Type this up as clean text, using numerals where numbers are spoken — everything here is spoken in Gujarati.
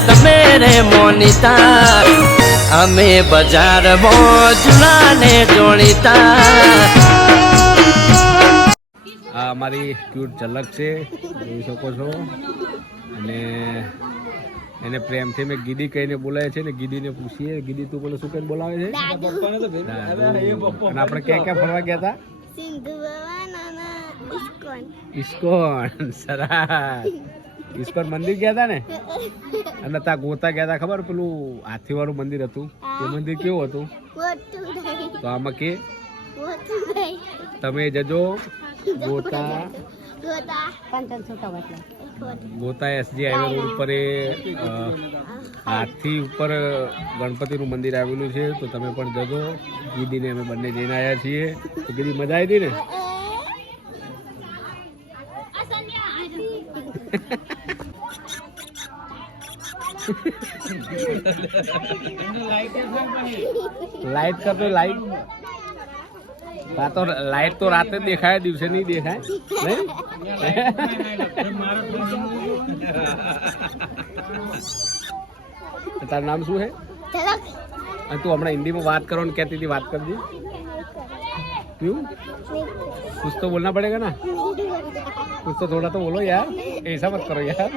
તમે રે મોનિતા અમે બજારમાં ઝૂલાને જોડીતા આ અમારી ક્યુટ ઝલક છે જોઈ શકો છો અને એને પ્રેમથી મેં ગીડી કહીને બોલાવે છે ને ગીડીને પૂછીએ ગીડી તું બોલે શું કહીને બોલાવે છે અને આપણે ક્યાં ક્યાં ફરવા ગયા હતા ઇસ્કોન સરસ ઇસ્કોન મંદિર ગયા હતા ને અને ત્યાં ગોતા ગયા હતા ખબર પેલું હાથી વાળું મંદિર હતું એ મંદિર કેવું હતું તો આમાં કે તમે જજો ગોતા ગોતા એસજી હાઈવે રોડ ઉપર એ હાથી ઉપર ગણપતિનું મંદિર આવેલું છે તો તમે પણ જજો ગીદીને અમે બંને જઈને આવ્યા છીએ તો ગીદી મજા આવી હતી ને લાઈટ કરતો લાઈટ હા તો લાઈટ તો રાતે દેખાય દિવસે નહીં દેખાય નહીં તારું નામ શું છે અને તું હમણાં હિન્દીમાં વાત કરો ને કહેતી હતી વાત કરજી क्यों कुछ तो बोलना पड़ेगा ना कुछ तो थोड़ा तो बोलो यार ऐसा मत करो यार